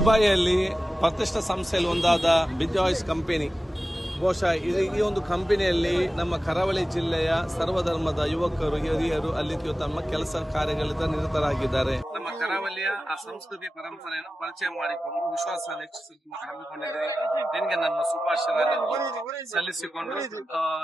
ದುಬೈಯಲ್ಲಿ ಪ್ರತಿಷ್ಠಿತ ಸಂಸ್ಥೆಯಲ್ಲಿ ಒಂದಾದ ಬಿಜಾಯ್ಸ್ ಕಂಪನಿ ಬಹುಶಃ ಈ ಒಂದು ಕಂಪನಿಯಲ್ಲಿ ನಮ್ಮ ಕರಾವಳಿ ಜಿಲ್ಲೆಯ ಸರ್ವಧರ್ಮದ ಯುವಕರು ಹಿರಿಯರು ಅಲ್ಲಿ ತಮ್ಮ ಕೆಲಸ ಕಾರ್ಯಗಳಿಂದ ನಿರತರಾಗಿದ್ದಾರೆ. ನಮ್ಮ ಕರಾವಳಿಯ ಆ ಸಂಸ್ಕೃತಿ ಪರಂಪರೆಯನ್ನು ಪರಿಚಯ ಮಾಡಿಕೊಂಡು ವಿಶ್ವಾಸವನ್ನು ಹೆಚ್ಚಿಸಿಕೊಂಡು ಹಮ್ಮಿಕೊಂಡಿದೆ. ನಿನಗೆ ನನ್ನ ಶುಭಾಶಯಗಳನ್ನು ಸಲ್ಲಿಸಿಕೊಂಡು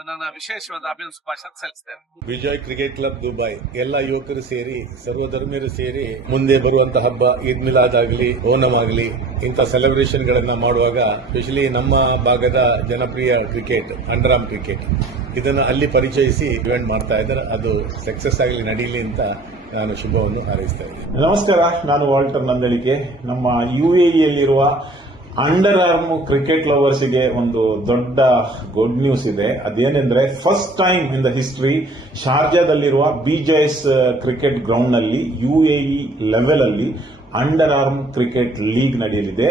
ನನ್ನ ವಿಶೇಷವಾದ ಶುಭಾಶಯ ಸಲ್ಲಿಸ್ತೇನೆ. ಬಿಜಾಯ್ ಕ್ರಿಕೆಟ್ ಕ್ಲಬ್ ದುಬೈ ಎಲ್ಲ ಯುವಕರು ಸೇರಿ ಸರ್ವಧರ್ಮೀಯರು ಸೇರಿ ಮುಂದೆ ಬರುವಂತಹ ಹಬ್ಬ ಈದ್ ಮಿಲಾದ್ ಆಗಲಿ ಓಣಂ ಆಗಲಿ ಇಂಥ ಸೆಲೆಬ್ರೇಷನ್ ಗಳನ್ನ ಮಾಡುವಾಗ ಸ್ಪೆಷಲಿ ನಮ್ಮ ಭಾಗದ ಜನಪ್ರಿಯ ಕ್ರಿಕೆಟ್ ಅಂಡರ್ ಆರ್ಮ್ ಕ್ರಿಕೆಟ್ ಇದನ್ನು ಅಲ್ಲಿ ಪರಿಚಯಿಸಿ ಇವೆಂಟ್ ಮಾಡ್ತಾ ಇದ್ದಾರೆ. ಅದು ಸಕ್ಸಸ್ ಆಗಲಿ ನಡೀಲಿ ಅಂತ ನಾನು ಶುಭವನ್ನು ಹಾರೈಸ್ತಾ ಇದ್ದೀನಿ. ನಮಸ್ಕಾರ, ನಾನು ವಾಲ್ಟರ್ ನಂದಳಿಕೆ. ನಮ್ಮ ಯುಎಇಯಲ್ಲಿರುವ ಅಂಡರ್ ಆರ್ಮ್ ಕ್ರಿಕೆಟ್ ಲವರ್ಸ್ಗೆ ಒಂದು ದೊಡ್ಡ ಗುಡ್ ನ್ಯೂಸ್ ಇದೆ. ಅದೇನೆಂದ್ರೆ first time in the history ಶಾರ್ಜಾದಲ್ಲಿರುವ ಬಿಜಾಯ್ಸ್ ಕ್ರಿಕೆಟ್ ಗ್ರೌಂಡ್ ನಲ್ಲಿ ಯುಎಇ ಲೆವೆಲ್ ಅಲ್ಲಿ ಅಂಡರ್ ಆರ್ಮ್ ಕ್ರಿಕೆಟ್ ಲೀಗ್ ನಡೆಯಲಿದೆ.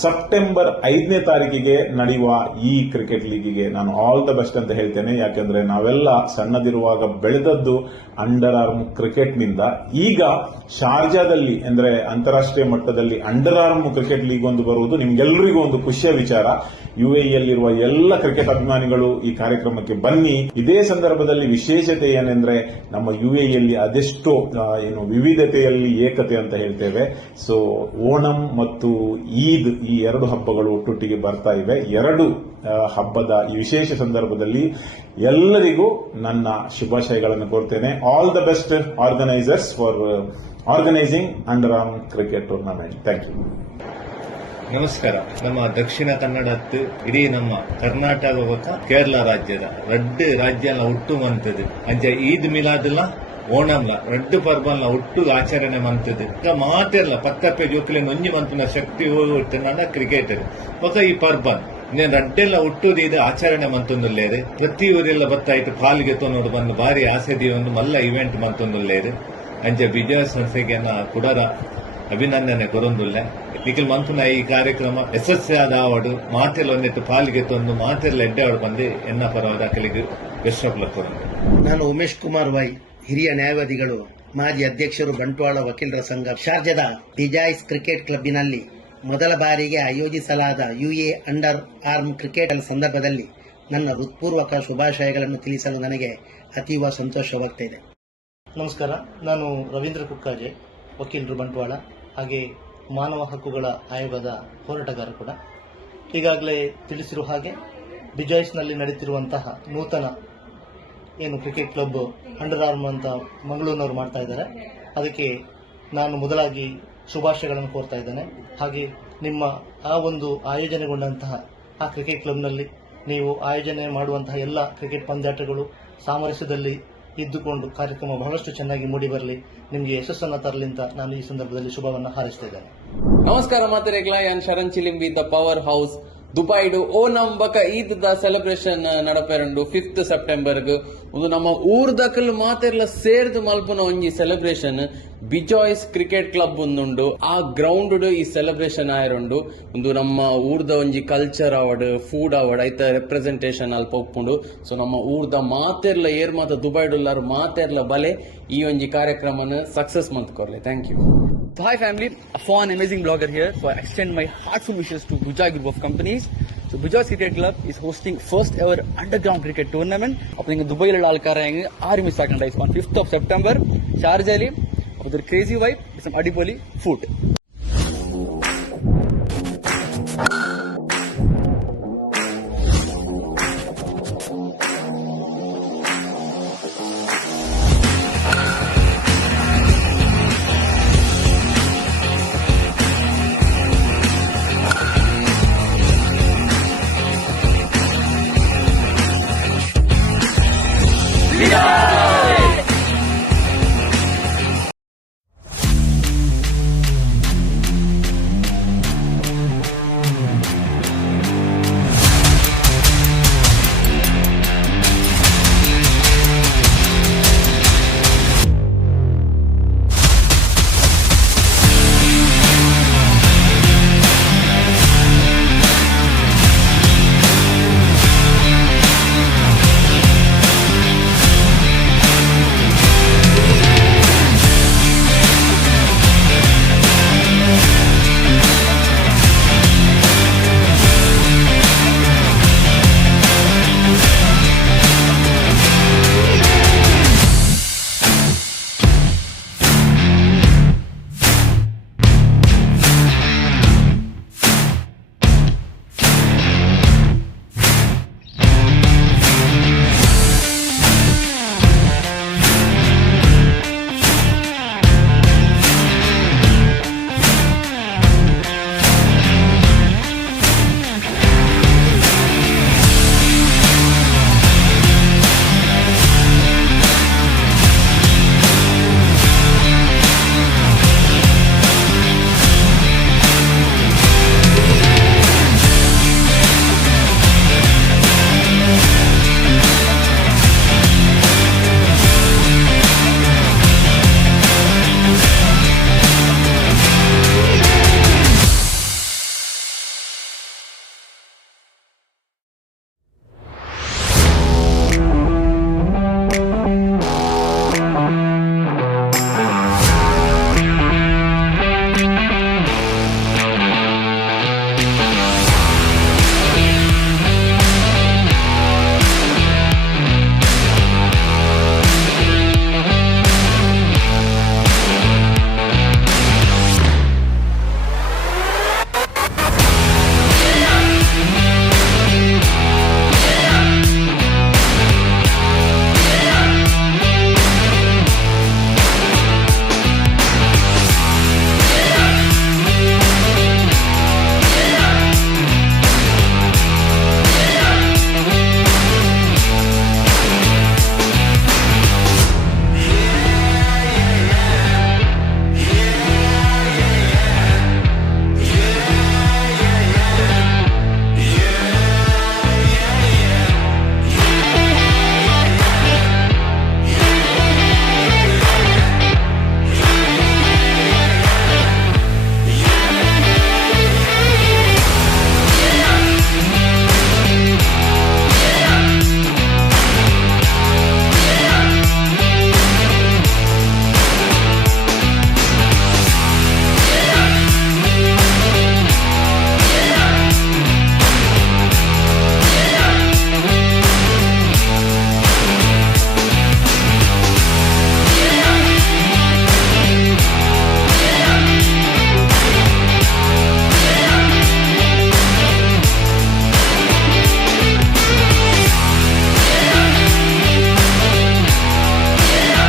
ಸೆಪ್ಟೆಂಬರ್ 5ನೇ ತಾರೀಕಿಗೆ ನಡೆಯುವ ಈ ಕ್ರಿಕೆಟ್ ಲೀಗಿಗೆ ನಾನು ಆಲ್ ದ ಬೆಸ್ಟ್ ಅಂತ ಹೇಳ್ತೇನೆ. ಯಾಕೆಂದ್ರೆ ನಾವೆಲ್ಲ ಸಣ್ಣದಿರುವಾಗ ಬೆಳೆದದ್ದು ಅಂಡರ್ ಆರ್ಮ್ ಕ್ರಿಕೆಟ್ ನಿಂದ. ಈಗ ಶಾರ್ಜಾದಲ್ಲಿ ಅಂದ್ರೆ ಅಂತಾರಾಷ್ಟ್ರೀಯ ಮಟ್ಟದಲ್ಲಿ ಅಂಡರ್ ಆರ್ಮ್ ಕ್ರಿಕೆಟ್ ಲೀಗ್ ಒಂದು ಬರುವುದು ನಿಮ್ಗೆಲ್ಲರಿಗೂ ಒಂದು ಖುಷಿಯ ವಿಚಾರ. ಯುಎಇಯಲ್ಲಿರುವ ಎಲ್ಲ ಕ್ರಿಕೆಟ್ ಅಭಿಮಾನಿಗಳು ಈ ಕಾರ್ಯಕ್ರಮಕ್ಕೆ ಬನ್ನಿ. ಇದೇ ಸಂದರ್ಭದಲ್ಲಿ ವಿಶೇಷತೆ ಏನೆಂದ್ರೆ ನಮ್ಮ ಯುಎಇಯಲ್ಲಿ ಅದೆಷ್ಟೋ ವಿವಿಧತೆಯಲ್ಲಿ ಏಕತೆ ಅಂತ ಹೇಳ್ತೇವೆ. ಸೊ ಓಣಂ ಮತ್ತು ಈದ್ ಈ ಎರಡು ಹಬ್ಬಗಳು ಒಟ್ಟೊಟ್ಟಿಗೆ ಬರ್ತಾ ಇವೆ. ಎರಡು ಹಬ್ಬದ ಈ ವಿಶೇಷ ಸಂದರ್ಭದಲ್ಲಿ ಎಲ್ಲರಿಗೂ ನನ್ನ ಶುಭಾಶಯಗಳನ್ನು ಕೋರ್ತೇನೆ. All the best organisers for organising under arm cricket tournament. Thank you. ನಮಸ್ಕಾರ. ನಮ್ಮ ದಕ್ಷಿಣ ಕನ್ನಡತ್ತು ಇಡೀ ನಮ್ಮ ಕರ್ನಾಟಕ ಕೇರಳ ರಾಜ್ಯದ ರೆಡ್ ರಾಜ್ಯ ಒಟ್ಟು ಮಂತದ್ದು ಅಂಚೆ ಈದ್ ಮಿಲಾದ್ಲ ಓಣಂಲ ರೆಡ್ ಪರ್ಬನ್ಲ ಒಟ್ಟು ಆಚರಣೆ ಮಂತದ್ದು ಈಗ ಮಾತೆಲ್ಲ ಪತ್ತಪ್ಪೆ ಜೋಕಲೆ ನೊಂಜಿ ಮಂತಿನ ಶಕ್ತಿ ಒಟ್ಟಿನ ಕ್ರಿಕೆಟ್ ಒಕ್ಕ ಈ ಪರ್ಬನ್ నేను ರಡ್ಡೆಲ್ಲ ಒಟ್ಟುದು ಇದು ಆಚರಣೆ ಮಂತೊಂದುಲ್ಲೇರು ಪ್ರತಿ ಊರೆಲ್ಲ ಬತ್ತಾಯ್ತು ಪಾಲ್ಗೆ ತೊನ್ನೋಡು ಬಂದು ಭಾರಿ ಆಸೆದಿ ಒಂದು ಮಲ್ಲ ಇವೆಂಟ್ ಮಂತೊಂದುಲ್ಲೇರು ಅಂಚೆ ಬಿಜಯ ಸಂಸ್ಥೆಗೆ ಕುಡರ ಅಭಿನಂದನೆ ಕೊರೊಂದುಲ್ಲೆ ನಿಖಿಲ್ ಮಂತುನ ಈ ಕಾರ್ಯಕ್ರಮ ಯಶಸ್ವಿಯಾದ ಆವಡು ಮಾತೆಲ್ಲ ಒಂದಿಟ್ಟು ಪಾಲ್ಗೆ ತಂದು ಮಾತೆಲ್ಲ ಎಡ್ಡೆ ಆವಡು ಬಂದು ಎನ್ನ ಪರವಾದ ಅಕಲಿಗೆ ಬೆಸ್ಟ್ ಕೊರಂದು. ನಾನು ಉಮೇಶ್ ಕುಮಾರ್ ವೈ, ಹಿರಿಯ ನ್ಯಾಯವಾದಿಗಳು, ಮಾಜಿ ಅಧ್ಯಕ್ಷರು, ಬಂಟ್ವಾಳ ವಕೀಲರ ಸಂಘ. ಶಾರ್ಜಾದ ಬಿಜಾಯ್ಸ್ ಕ್ರಿಕೆಟ್ ಕ್ಲಬ್ಬಿನಲ್ಲಿ ಮೊದಲ ಬಾರಿಗೆ ಆಯೋಜಿಸಲಾದ ಯುಎ ಅಂಡರ್ ಆರ್ಮ್ ಕ್ರಿಕೆಟ್ ಸಂದರ್ಭದಲ್ಲಿ ನನ್ನ ಹೃತ್ಪೂರ್ವಕ ಶುಭಾಶಯಗಳನ್ನು ತಿಳಿಸಲು ನನಗೆ ಅತೀವ ಸಂತೋಷವಾಗ್ತಾ ಇದೆ. ನಮಸ್ಕಾರ, ನಾನು ರವೀಂದ್ರ ಕುಕ್ಕಾಜೆ, ವಕೀಲರು, ಬಂಟ್ವಾಳ, ಹಾಗೆ ಮಾನವ ಹಕ್ಕುಗಳ ಆಯೋಗದ ಹೋರಾಟಗಾರ ಕೂಡ. ಈಗಾಗಲೇ ತಿಳಿಸಿರುವ ಹಾಗೆ ಬಿಜಾಯ್ಸ್ನಲ್ಲಿ ನಡೀತಿರುವಂತಹ ನೂತನ ಏನು ಕ್ರಿಕೆಟ್ ಕ್ಲಬ್ ಅಂಡರ್ ಆರ್ಮ್ ಅಂತ ಮಂಗಳೂರಿನವರು ಮಾಡ್ತಾ ಇದ್ದಾರೆ, ಅದಕ್ಕೆ ನಾನು ಮೊದಲಾಗಿ ಶುಭಾಶಯಗಳನ್ನು ಕೋರ್ತಾ ಇದ್ದೇನೆ. ಹಾಗೆ ನಿಮ್ಮ ಆ ಒಂದು ಆಯೋಜನೆಗೊಂಡಂತಹ ಆ ಕ್ರಿಕೆಟ್ ಕ್ಲಬ್ನಲ್ಲಿ ನೀವು ಆಯೋಜನೆ ಮಾಡುವಂತಹ ಎಲ್ಲ ಕ್ರಿಕೆಟ್ ಪಂದ್ಯಾಟಗಳು ಸಾಮರಸ್ಯದಲ್ಲಿ ಇದ್ದುಕೊಂಡು ಕಾರ್ಯಕ್ರಮ ಬಹಳಷ್ಟು ಚೆನ್ನಾಗಿ ಮೂಡಿ ಬರಲಿ, ನಿಮಗೆ ಯಶಸ್ಸನ್ನು ತರಲಿ ಅಂತ ನಾನು ಈ ಸಂದರ್ಭದಲ್ಲಿ ಶುಭವನ್ನು ಹಾರೈಸ್ತಾ ಇದ್ದೇನೆ. ನಮಸ್ಕಾರ ಮಾತೆರೆಗ್ಲ, ಯಾನ್ Sharan Chilimbi the power house ದುಬೈಡು ಓಣಂ ಬಕ ಈದ್ ದ ಸೆಲೆಬ್ರೇಷನ್ ನಡಪೆರಂಡು 5th ಸೆಪ್ಟೆಂಬರ್ಗ್ ಒಂದು ನಮ್ಮ ಊರ್ದಕಲ್ ಮಾತೆರ್ಲ ಸೇರ್ದು ಮಲ್ಪುನ ಒಂಜಿ ಸೆಲೆಬ್ರೇಷನ್ ಬಿಜಾಯ್ಸ್ ಕ್ರಿಕೆಟ್ ಕ್ಲಬ್ ಒಂದುಂಡು. ಆ ಗ್ರೌಂಡ್ ಈ ಸೆಲೆಬ್ರೇಷನ್ ಆಯರುಂಡು ಒಂದು ನಮ್ಮ ಊರ್ದ ಒಂಜಿ ಕಲ್ಚರ್ ಅವಡ್ ಫುಡ್ ಅವಡ್ ಐತ ರೆಪ್ರೆಸೆಂಟೇಷನ್ ಅಲ್ಪ ಒಪ್ಪುಂಡು. ಸೊ ನಮ್ಮ ಊರ್ದ ಮಾತೆರ್ಲ ಏರ್ ಮಾತ ದುಬೈಡುಲ್ಲಾರು ಮಾತೆರ್ಲ ಬಲೆ ಈ ಒಂಜಿ ಕಾರ್ಯಕ್ರಮನ ಸಕ್ಸಸ್ ಮಂತ್ ಕೊರ್ಲೆ. Thank you. Hi family, a fun amazing blogger here. So I extend my heartful wishes to Bujay Group of Companies. So Bujay Cricket Club is hosting first ever underground cricket tournament. Apne Dubai la alkarayenge aru miss akanda is on 5th of September. Sharjah li with a crazy vibe, some adipoli food. Yeah!